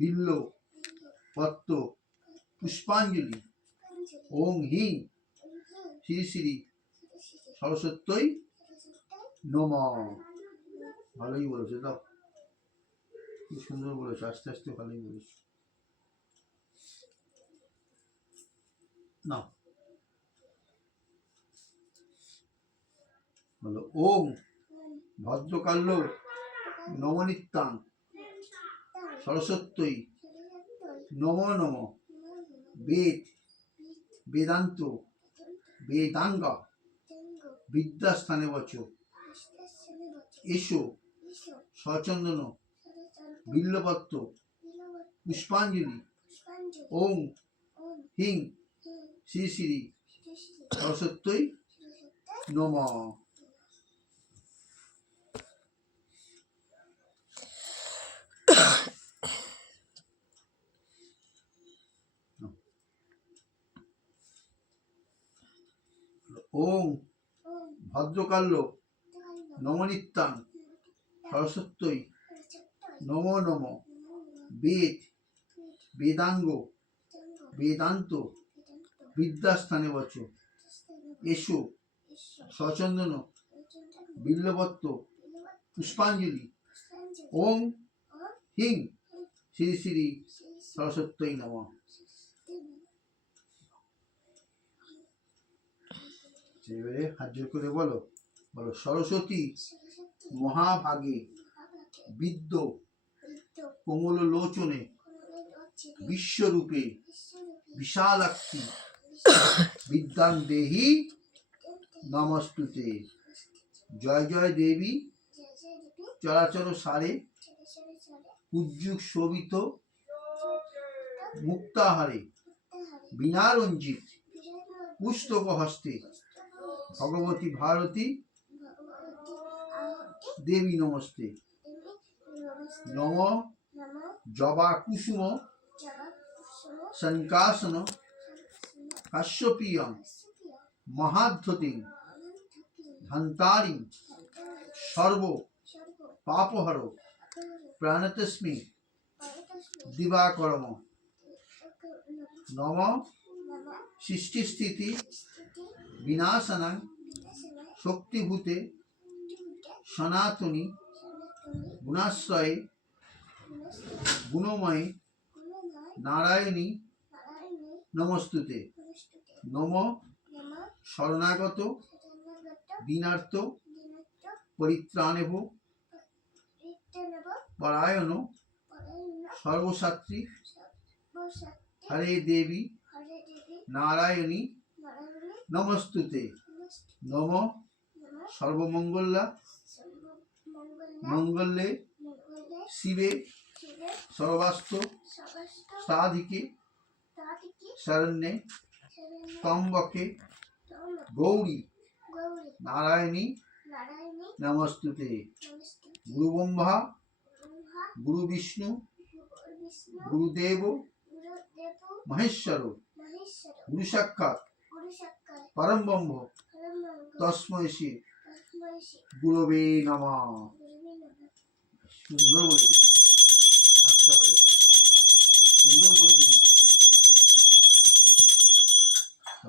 বিল্ল পত্র পুষ্পাঞ্জলি ওং হিং শ্রী শ্রী সরস্বত্যই নমঃ। ভালোই বলেছে, দাও কি সুন্দর বলেছে, আস্তে আস্তে ভালোই বলেছে। না বলো ওং ভদ্রকাল্য নমনিত্যাং সরস্বত্যই নমো নমঃ। বেদ বেদান্ত বেদাঙ্গা বিদ্যাস্থানে বচ এসো সচন্দন বিল্লপত্র পুষ্পাঞ্জলি ওং হিং শ্রী শ্রী সরস্বত্যই নমঃ। ওং ভদ্রকাল্য নমনিত্যাং সরস্বত্যই নমো নমঃ। বেদ বেদাঙ্গ বেদান্ত বিদ্যাস্থানে বচ এসো সচন্দন বিল্লপত্র পুষ্পাঞ্জলি ওং হিং শ্রী শ্রী সরস্বত্যই নমঃ। এবারে হাত জোর করে বলো, বলো সরস্বতী মহাভাগে বিদ্য কোমল লোচনে বিশ্বরূপে বিশালাক্ষী বিদ্যাং দেহি নমস্তুতে। জয় জয় দেবী চরাচর সারে উজ্জুগ শোভিত মুক্তাহারে বিনারঞ্জিত পুস্তক হস্তে ভগবতী ভারতী দেবী নমস্তে। নম জবা কুসুম সংকাসন কাশ্যপীয়ং মহাদ্ধতিং ধন্তারিং সর্ব পাপহর প্রাণতস্মি দিবাকরম। নম সৃষ্টিস্থিতি বিনাশনাং শক্তিভূতে সনাতনী গুণাশ্রয়ে গুণময়ে নারায়ণী নমস্তুতে। নম শরণাগত দীনার্থ পরিত্রাণেভ পরায়ণ সর্বসাত্রী হরে দেবী নারায়ণী নমস্তুতে। নম সর্বমঙ্গলা মঙ্গলে শিবে সর্বাস্ত সাধিকে শরণ্যে ত্র্যম্বকে গৌরী নারায়ণী নমস্তুতে। গুরু ব্রহ্মা গুরু বিষ্ণু গুরুদেব মহেশ্বর গুরু সাক্ষাৎ পরম ব্রহ্ম তস্मै শ্রী গুরবে নমঃ। সুন্দর বলে দিচ্ছি, আচ্ছা বলে সুন্দর বলে দিচ্ছি।